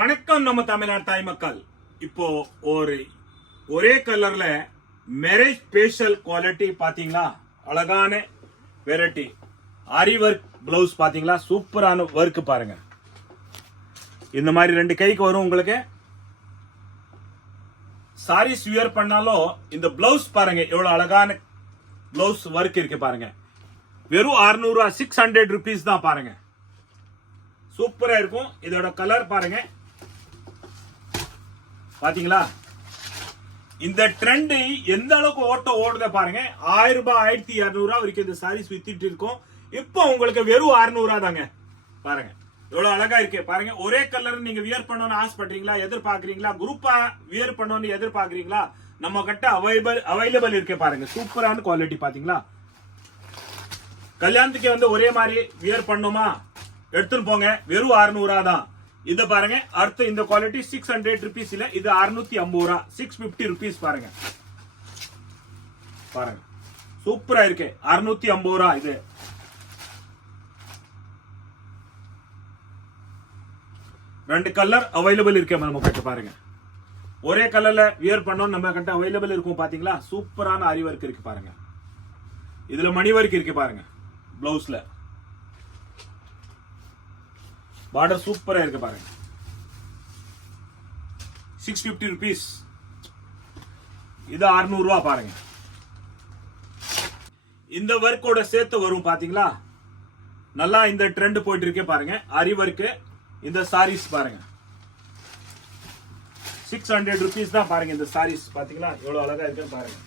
வணக்கம் நம்ம தமிழ்நாடு தாய் மக்கள். இப்போ ஒரே கலர்ல மேரேஜ் ஸ்பெஷல் குவாலிட்டி பாத்தீங்களா, அழகான வெரைட்டி ஆரி ஒர்க் பிளவுஸ் பாத்தீங்களா, சூப்பரான ஒர்க் பாருங்க. இந்த மாதிரி 2 கைக்கு வரும் உங்களுக்கு. சாரீஸ் வியர் பண்ணாலும் இந்த பிளவுஸ் பாருங்க எவ்வளவு அழகான பிளவுஸ் ஒர்க் இருக்கு பாருங்க. வெறும் 600 600 rupees தான் பாருங்க. சூப்பரா இருக்கும். இதோட கலர் பாருங்க, பாத்தீங்களா? இந்த ட்ரெண்ட் எந்த அளவுக்கு ஓடுத பாருங்க. 1000 ரூபாய் 1200 வரைக்கும் இந்த சாரீஸ் வித்திட்டு இருக்கும். இப்போ உங்களுக்கு வெறும் 600 தாங்க. பாருங்க எவ்வளவு அழகா இருக்கு பாருங்க. ஒரே கலர் நீங்க வியர் பண்ணணும்னு ஆசைப்படுறீங்களா, எதிர்பார்க்கறீங்களா, குரூப்பா வியர் பண்ணணும்னு எதிர்பார்க்கறீங்களா, நம்ம கிட்ட அவைலபிள் இருக்கு பாருங்க. சூப்பரான குவாலிட்டி பாத்தீங்களா. கல்யாணத்துக்கு வந்து ஒரே மாதிரி வியர் பண்ணுமா, எடுத்துட்டு போங்க. வெறும் 600 தான். இது பாருங்க. அடுத்து இந்த குவாலிட்டி 600 rupees இல்ல, இது 650 650 rupees பாருங்க. பாருங்க சூப்பரா இருக்கு. 650 இது. ரெண்டு கலர் அவைலபிள் இருக்கு நம்ம கிட்ட பாருங்க. ஒரே கலர்ல வியர் பண்ணோம் நம்ம கிட்ட அவைலபிள் இருக்கும் பாத்தீங்களா. சூப்பரான ஆரி ஒர்க் இருக்கு பாருங்க. இதுல மணி ஒர்க் இருக்கு பாருங்க. பிளவுஸ்ல பார்டர் சூப்பரா இருக்கு பாருங்க. 650 rupees. இது 600 ரூபாய் பாருங்க. இந்த ஒர்க்கோட சேர்த்து வரும் பாத்தீங்களா. நல்லா இந்த ட்ரெண்ட் போயிட்டு இருக்கு பாருங்க. ஆரி ஒர்க் இந்த சாரீஸ் பாருங்க. 600 rupees தான் பாருங்க. இந்த சாரீஸ் பாத்தீங்களா எவ்வளவு அழகா இருக்குன்னு பாருங்க.